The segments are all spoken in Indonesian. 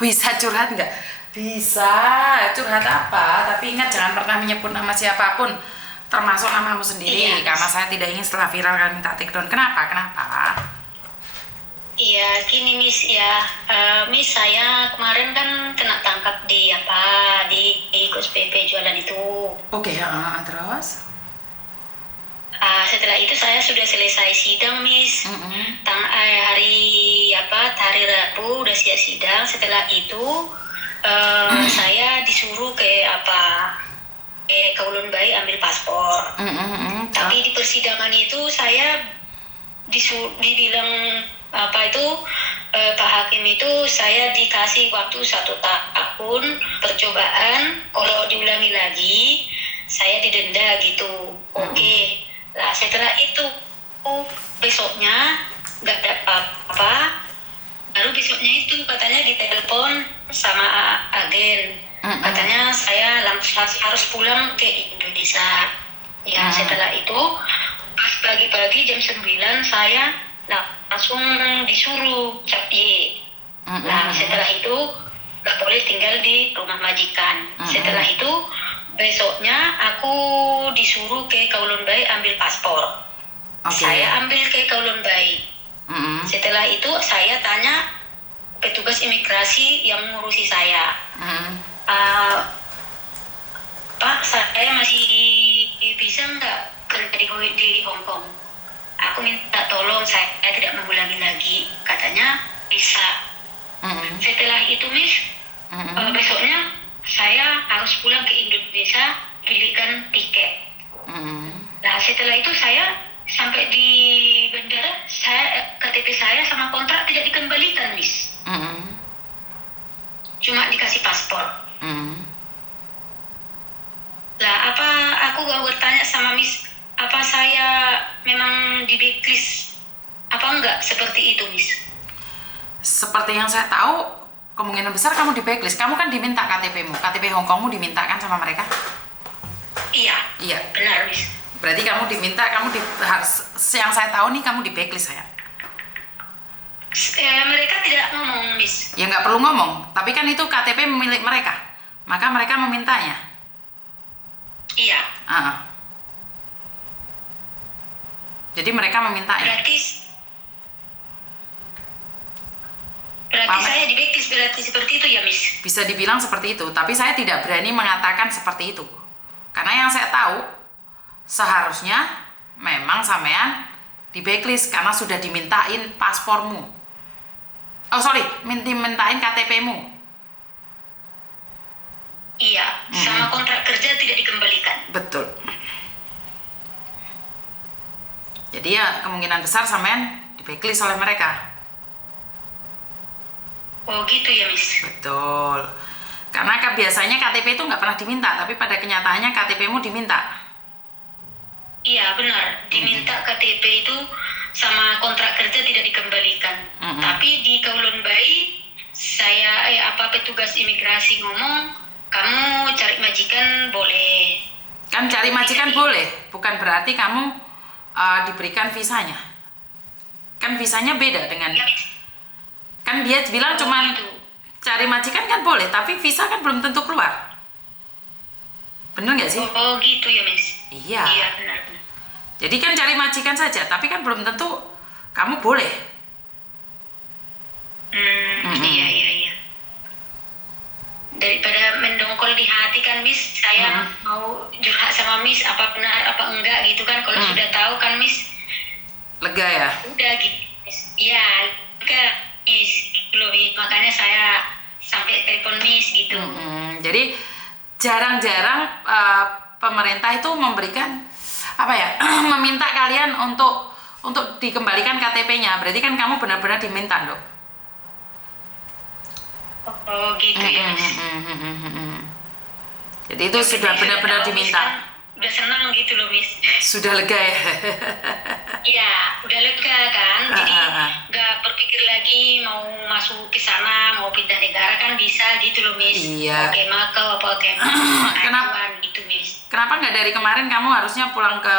Bisa curhat nggak? Bisa. Curhat apa? Tapi ingat jangan pernah menyebut nama siapapun, termasuk namamu sendiri. Iya, Karena Miss. saya tidak ingin setelah viral kalian minta take down. Kenapa? Kenapa? Iya, gini Miss ya. Miss, saya kemarin kan kena tangkap di Kus PP jualan itu. Oke, terus? Setelah itu saya sudah selesai sidang, Miss. Mm-mm. Hari Rabu udah siap sidang. Setelah itu saya disuruh ke Ulun Bayi ambil paspor. Tapi di persidangan itu saya dibilang Pak Hakim itu saya dikasih waktu 1 tahun percobaan, kalau diulangi lagi saya didenda gitu. Oke. Lah setelah itu besoknya nggak ada apa-apa, baru besoknya itu katanya ditelepon sama agen, katanya saya harus pulang ke Indonesia. Ya setelah itu pas pagi-pagi jam 9 saya langsung disuruh cap Y. Nah setelah itu nggak boleh tinggal di rumah majikan. Setelah itu besoknya aku disuruh ke Kowloon Bay ambil paspor. Saya ambil ke Kowloon Bay. Setelah itu saya tanya petugas imigrasi yang mengurusi saya, Pak, saya masih bisa nggak kerja di Hong Kong? Aku minta tolong, saya tidak mengulangi lagi. Katanya bisa. Setelah itu, Miss, besoknya saya harus pulang ke Indonesia, pilihkan tiket. Nah, setelah itu saya sampai di bandara, KTP saya sama kontrak tidak dikembalikan, Miss. Cuma dikasih paspor. Lah, aku gak bertanya sama Miss, apa saya memang di blacklist apa enggak seperti itu, Miss? Seperti yang saya tahu, kemungkinan besar kamu di blacklist. Kamu kan diminta KTP-mu, KTP Hongkongmu diminta kan sama mereka? Iya. Iya. Benar, Miss. Berarti kamu diminta, harus, yang saya tahu nih kamu di blacklist saya. Mereka tidak ngomong, Miss. Ya nggak perlu ngomong, tapi kan itu KTP milik mereka, maka mereka memintanya. Iya. Jadi mereka memintanya. Berarti saya di blacklist, berarti seperti itu ya, Miss? Bisa dibilang seperti itu, tapi saya tidak berani mengatakan seperti itu. Karena yang saya tahu, seharusnya memang sampean di blacklist karena sudah dimintain paspormu. Mintain KTP-mu. Iya, sama kontrak kerja tidak dikembalikan. Betul. Jadi ya kemungkinan besar sampean di blacklist oleh mereka. Oh gitu ya, Miss? Betul. Karena biasanya KTP itu nggak pernah diminta, tapi pada kenyataannya KTP-mu diminta. Iya benar, diminta KTP itu sama kontrak kerja tidak dikembalikan. Tapi di Kowloon Bay, petugas imigrasi ngomong, kamu cari majikan boleh. Kan cari majikan boleh, bukan berarti kamu diberikan visanya. Kan visanya beda dengan... Ya, kan dia bilang cuman gitu. Cari majikan kan boleh, tapi visa kan belum tentu keluar. Bener nggak sih? Oh gitu ya, Miss? Iya. Iya benar. Jadi kan cari majikan saja, tapi kan belum tentu kamu boleh. Iya. Daripada mendongkol di hati kan, Miss, saya mau curhat sama Miss apa benar apa enggak gitu kan. Kalau sudah tahu kan, Miss, lega ya? udah gitu, Miss. Iya, lega, Miss. Makanya saya sampai telepon Miss gitu. Jadi jarang-jarang pemerintah itu memberikan meminta kalian untuk dikembalikan KTP-nya. Berarti kan kamu benar-benar diminta, Dok. Oh gitu ya, Miss. Jadi itu sudah benar-benar diminta. Udah senang gitu loh, Miss. Sudah lega ya? Iya, udah lega kan. Jadi nggak berpikir lagi mau masuk ke sana, mau pindah negara kan bisa gitu loh, Miss. Iya. Oke, Makau, oke. Kenapa? Gitu, Miss. Kenapa nggak dari kemarin kamu harusnya pulang ke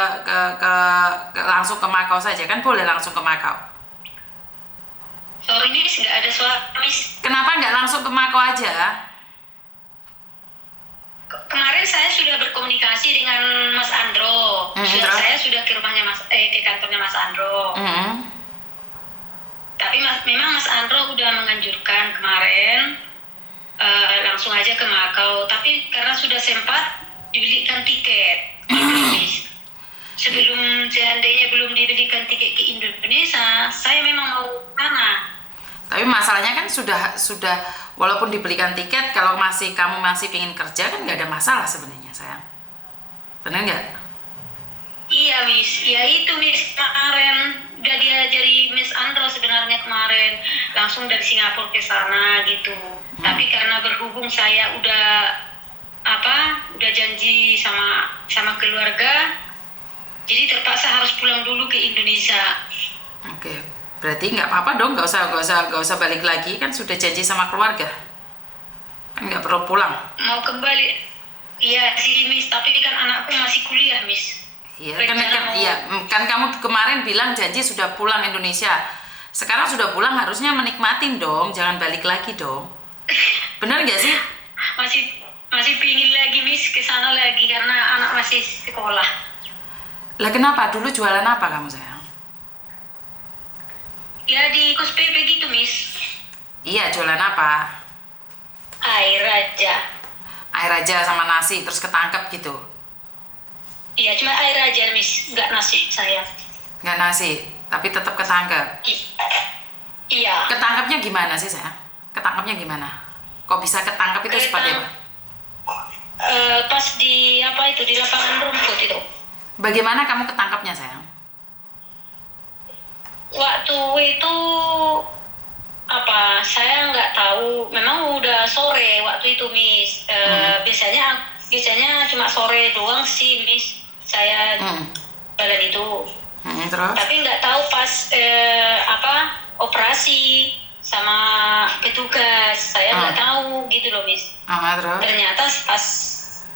langsung ke Makau saja? Kan boleh langsung ke Makau. Sorry Miss, nggak ada suara Miss. Kenapa nggak langsung ke Mako aja? Kemarin saya sudah berkomunikasi dengan Mas Andro. Terus? Saya sudah ke rumahnya ke kantornya Mas Andro. Tapi memang Mas Andro udah menganjurkan kemarin langsung aja ke Makau. Tapi karena sudah sempat dibelikan tiket, Miss. Sebelum seandainya belum dibelikan tiket ke Indonesia, saya memang mau sana. Tapi masalahnya kan sudah walaupun dibelikan tiket, kalau kamu masih ingin kerja kan nggak ada masalah sebenarnya sayang. Benar nggak? Iya Miss, ya itu Miss kemarin udah diajari Miss Andro sebenarnya kemarin langsung dari Singapura ke sana gitu. Tapi karena berhubung saya udah janji sama keluarga, jadi terpaksa harus pulang dulu ke Indonesia. Oke, berarti nggak apa-apa dong, nggak usah balik lagi, kan sudah janji sama keluarga, kan nggak perlu pulang. Mau kembali, iya sih Miss, tapi kan anakku masih kuliah Miss. Iya kan kamu kemarin bilang janji sudah pulang Indonesia, sekarang sudah pulang harusnya menikmatin dong, jangan balik lagi dong. Benar nggak sih? Masih pingin lagi Miss ke sana lagi karena anak masih sekolah. Lah kenapa? Dulu jualan apa kamu sayang? Ya di kos PP gitu Miss. Iya, jualan apa? Air aja. Air aja sama nasi, terus ketangkep gitu? Iya, cuma air aja Miss, nggak nasi saya. Nggak nasi, tapi tetap ketangkep? Iya. Ketangkepnya gimana sih sayang? Ketangkepnya gimana? Kok bisa ketangkep itu seperti apa? Pas di di lapangan rumput itu. Bagaimana kamu ketangkepnya sayang? Waktu itu saya nggak tahu, memang udah sore waktu itu Miss. Biasanya cuma sore doang sih Miss saya jalan itu. Terus? Tapi nggak tahu pas operasi sama petugas, saya nggak tahu gitu loh Miss. Terus? Ternyata pas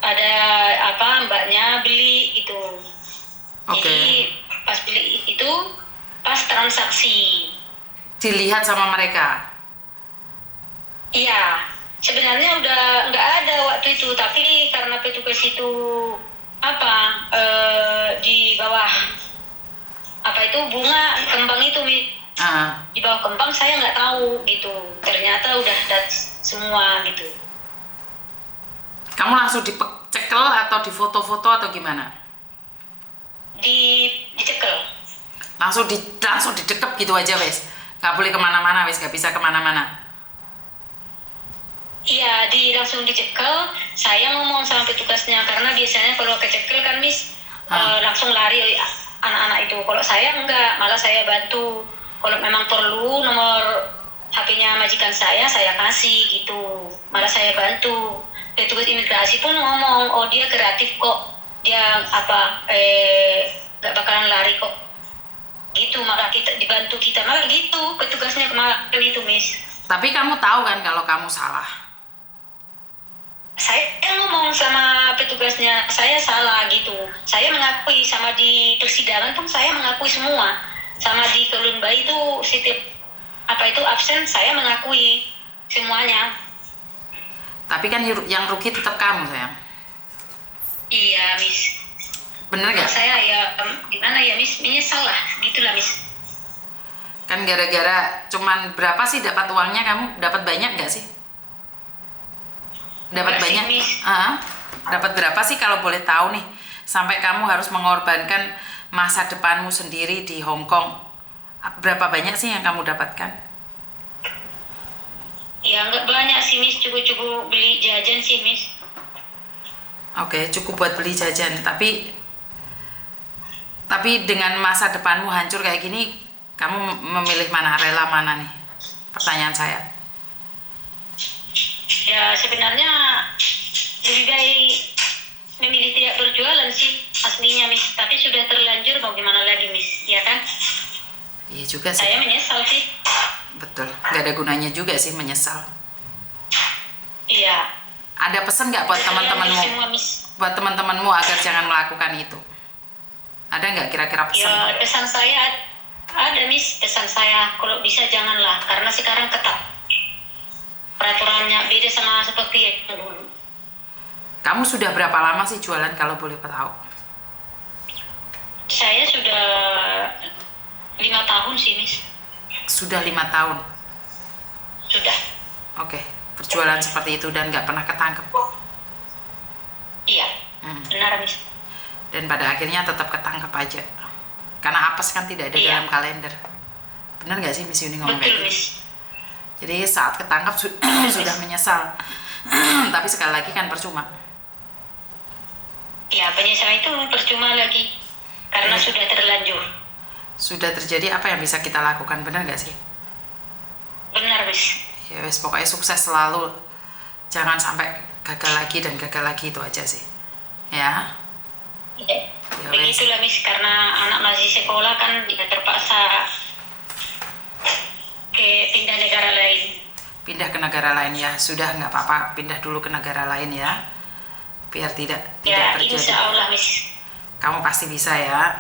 ada mbaknya beli itu. Jadi pas beli itu pas transaksi. Dilihat sama mereka? Iya, sebenarnya udah nggak ada waktu itu, tapi karena petugas itu di bawah bunga kembang itu di bawah kembang saya nggak tahu gitu. Ternyata udah semua gitu. Kamu langsung dicekel atau difoto-foto atau gimana? Dicekel. Langsung didekep gitu aja wes, nggak boleh kemana-mana wes, nggak bisa kemana-mana. Iya, langsung dicekel. Saya ngomong sama petugasnya karena biasanya kalau kecekel kan Miss langsung lari anak-anak itu. Kalau saya enggak, malah saya bantu. Kalau memang perlu nomor HP-nya majikan saya kasih gitu. Malah saya bantu. Petugas imigrasi pun ngomong, oh dia kreatif kok, dia nggak bakalan lari kok. Gitu, maka kita dibantu malah gitu petugasnya kemarin itu Miss. Tapi kamu tahu kan kalau kamu salah? Saya ngomong sama petugasnya saya salah gitu. Saya mengakui, sama di persidangan pun saya mengakui semua. Sama di Kelun Bayi itu setiap absen saya mengakui semuanya. Tapi kan yang rugi tetap kamu sayang. Iya Miss. Bener gak? Saya ya gimana ya Miss, menyesal lah gitulah Miss. Kan gara-gara cuman berapa sih dapat uangnya, kamu dapat banyak gak sih? Dapat banyak? Dapat berapa sih kalau boleh tahu nih, sampai kamu harus mengorbankan masa depanmu sendiri di Hong Kong? Berapa banyak sih yang kamu dapatkan? Ya nggak banyak sih Miss, cukup beli jajan sih Miss. Oke, cukup buat beli jajan, tapi dengan masa depanmu hancur kayak gini, kamu memilih mana, rela mana nih? Pertanyaan saya. Ya sebenarnya lebih baik memilih tidak berjualan sih aslinya Miss, tapi sudah terlanjur mau gimana lagi Miss, ya kan? Iya juga sih. Saya menyesal sih. Betul, nggak ada gunanya juga sih menyesal. Iya. Ada pesan nggak buat teman-temanmu? Buat teman-temanmu agar jangan melakukan itu? Ada nggak kira-kira pesan? Ya pesan saya Ada Miss, pesan saya kalau bisa janganlah karena sekarang ketat. Peraturannya beda sama seperti yang dulu. Kamu sudah berapa lama sih jualan kalau boleh tahu? Saya sudah 5 tahun sih Miss. Sudah 5 tahun. Sudah. Oke, berjualan seperti itu dan nggak pernah ketangkep. Iya. Benar Miss. Dan pada akhirnya tetap ketangkep aja. Karena apes kan tidak ada Iya. dalam kalender. Benar nggak sih Miss Yuni ngomong Betul kayak gitu? Miss. Jadi saat ketangkap sudah menyesal. Tapi sekali lagi kan percuma. Ya, penyesalan itu percuma lagi karena sudah terlanjur. Sudah terjadi, apa yang bisa kita lakukan, benar nggak sih? Benar Miss. Ya wes, pokoknya sukses selalu. Jangan sampai gagal lagi dan gagal lagi, itu aja sih. Ya. Ya. Ya wes. Begitulah Miss, karena anak masih sekolah kan dia terpaksa pindah negara lain. Pindah ke negara lain ya. Sudah, nggak apa-apa, pindah dulu ke negara lain ya. Biar tidak Ya, terjadi. insya Allah Miss. Kamu pasti bisa ya.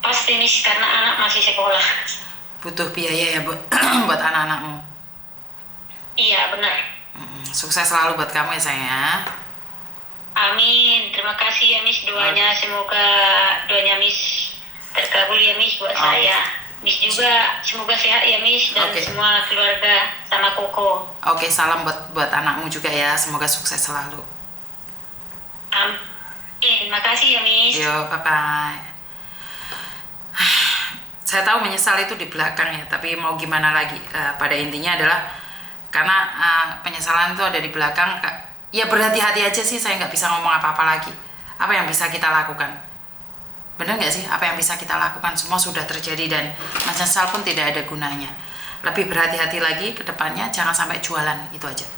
Pasti Miss, karena anak masih sekolah. Butuh biaya ya buat anak-anakmu. Iya, benar. Sukses selalu buat kamu ya sayang ya. Amin. Terima kasih ya Miss doanya. Semoga doanya Miss terkabul ya Miss buat saya. Miss juga semoga sehat ya Miss dan Oke. semua keluarga sama Koko. Oke, salam buat anakmu juga ya. Semoga sukses selalu. Amin. Makasih ya Miss. Yo, bye-bye. Saya tahu menyesal itu di belakang ya, tapi mau gimana lagi? Pada intinya adalah karena penyesalan itu ada di belakang. Ya berhati-hati aja sih, saya nggak bisa ngomong apa-apa lagi. Apa yang bisa kita lakukan? Benar nggak sih? Apa yang bisa kita lakukan? Semua sudah terjadi dan menyesal pun tidak ada gunanya. Lebih berhati-hati lagi ke depannya, jangan sampai jualan, itu aja.